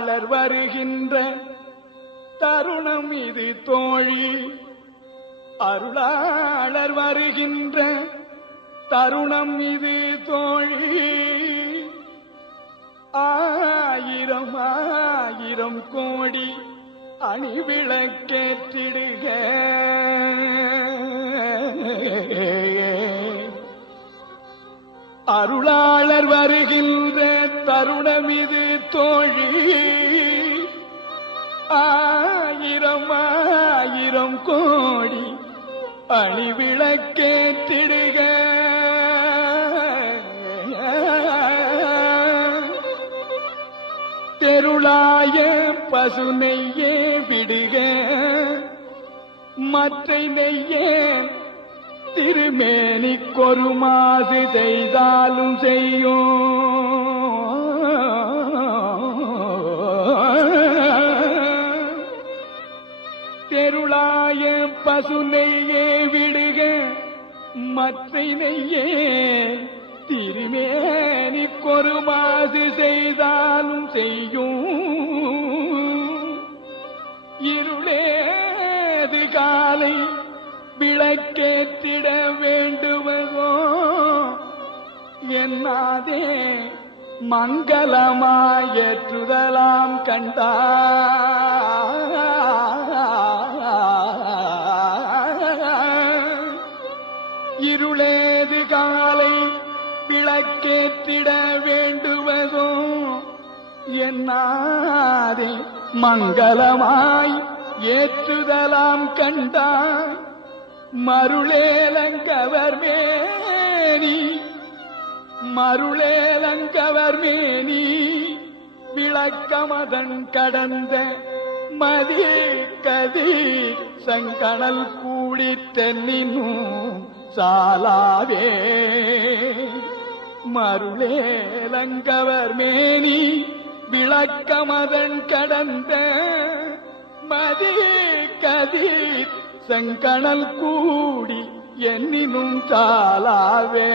அருளாளர் வருகின்ற தருணம் இது தோழி, அருளாளர் வருகின்ற தருணம் இது தோழி. ஆயிரம் ஆயிரம் கோடி அணிவிளக்கேற்றிடுக. அருளாளர் வருகின்ற தருணம் இது தோழி, ஆயிரம் ஆயிரம் கோடி அணிவிளக்கேற்றிடுக. தெருளாய பசு நெய்யே விடுக, மற்றை நெய்யே திருமேனிக்கொரு மாசு செய்தாலும் செய்யும். தெருளாய பசு நெய்யே விடுக, மற்றை நெய்யே திருமேனிக்கொரு மாசு செய்தாலும் செய்யும். இருளேது காலை விளக்கேற்றிட வேண்டுவதோ என்னாதே மங்களமாயேற்றுதலாம் கண்டா. இருளேது காலை விளக்கேற்றிட வேண்டுவதோ என்னாதே மங்களமாய் ஏற்றுதலாம் கண்டாய். மருளேலங்கவர் மேனி மருளேலங்கவர் மேனி விளக்கமதன் கடந்த மதி கதிர் சங்கணல் கூடி தென்னினும் சாலாவே. மருளேலங்கவர் மேனி விளக்கமதன் கடந்த மதி கதிர் செங்கணல் கூடி என்னினும் சாலாவே.